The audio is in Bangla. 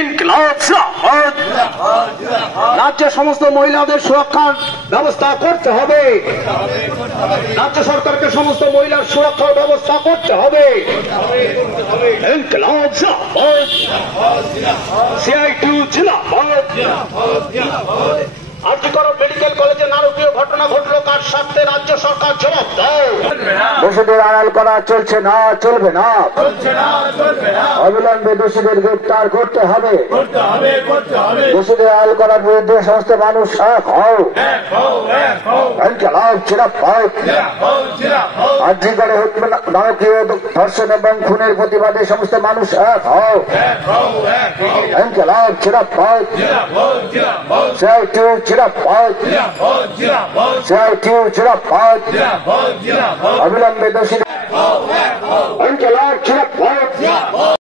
ইনকিলাব জিন্দাবাদ। রাজ্যের সমস্ত মহিলাদের সুরক্ষার ব্যবস্থা করতে হবে। রাজ্য সরকারকে সমস্ত মহিলার সুরক্ষার ব্যবস্থা করতে হবে। ইনকিলাব জিন্দাবাদ। সিআইটিউ জিন্দাবাদ। আরজিকর মেডিকেল কলেজে নারকীয় ঘটনা ঘটলো, কার স্বার্থে রাজ্য সরকার জবাব দাও। দোষীদের আড়াল করা চলছে না, চলবে না। অবিলম্বে দোষীদের গ্রেপ্তার করতে হবে। দোষীদের আড়াল করার বিরুদ্ধে সমস্ত মানুষ এক হও। ইনকিলাব জিন্দাবাদ। আরজিকরে নারকীয় ধর্ষণ এবং খুনের প্রতিবাদে সমস্ত মানুষ এক হও। ইনকিলাব জিন্দাবাদ। সিআইটিউ জিন্দাবাদ। সিআইটিউ জিন্দাবাদ। অবিলম্বে দোষী ইনকিলাব জিন্দাবাদ।